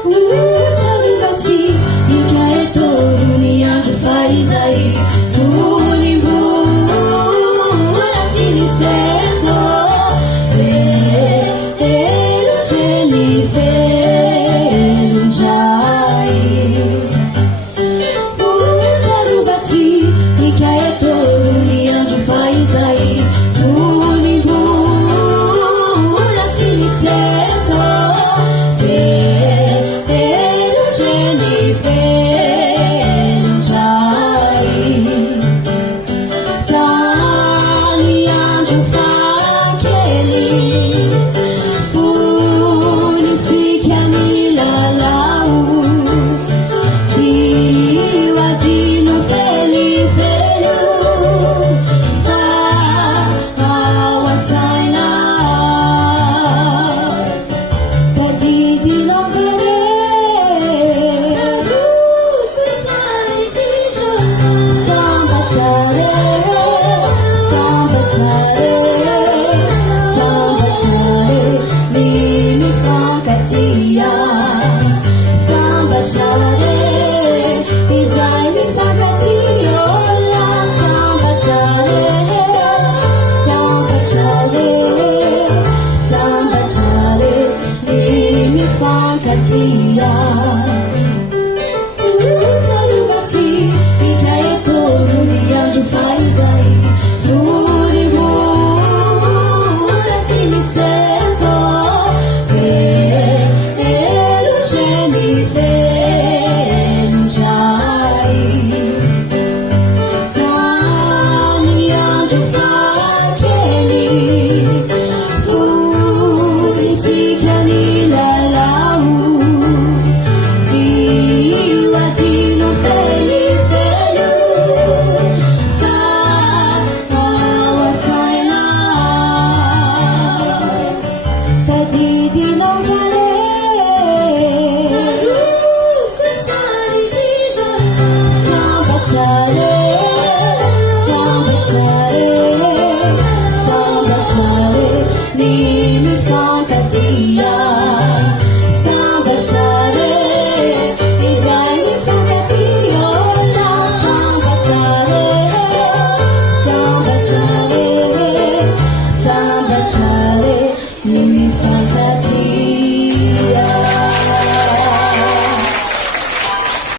Saudade e que é todo nianjo faz aí Funibu Assim dizendo Vero Jennifer Jai Saudade e que é todo nianjo faz aí Funibu Assim dizendo Samba chare, design me fakatio la samba chare, me fakatia.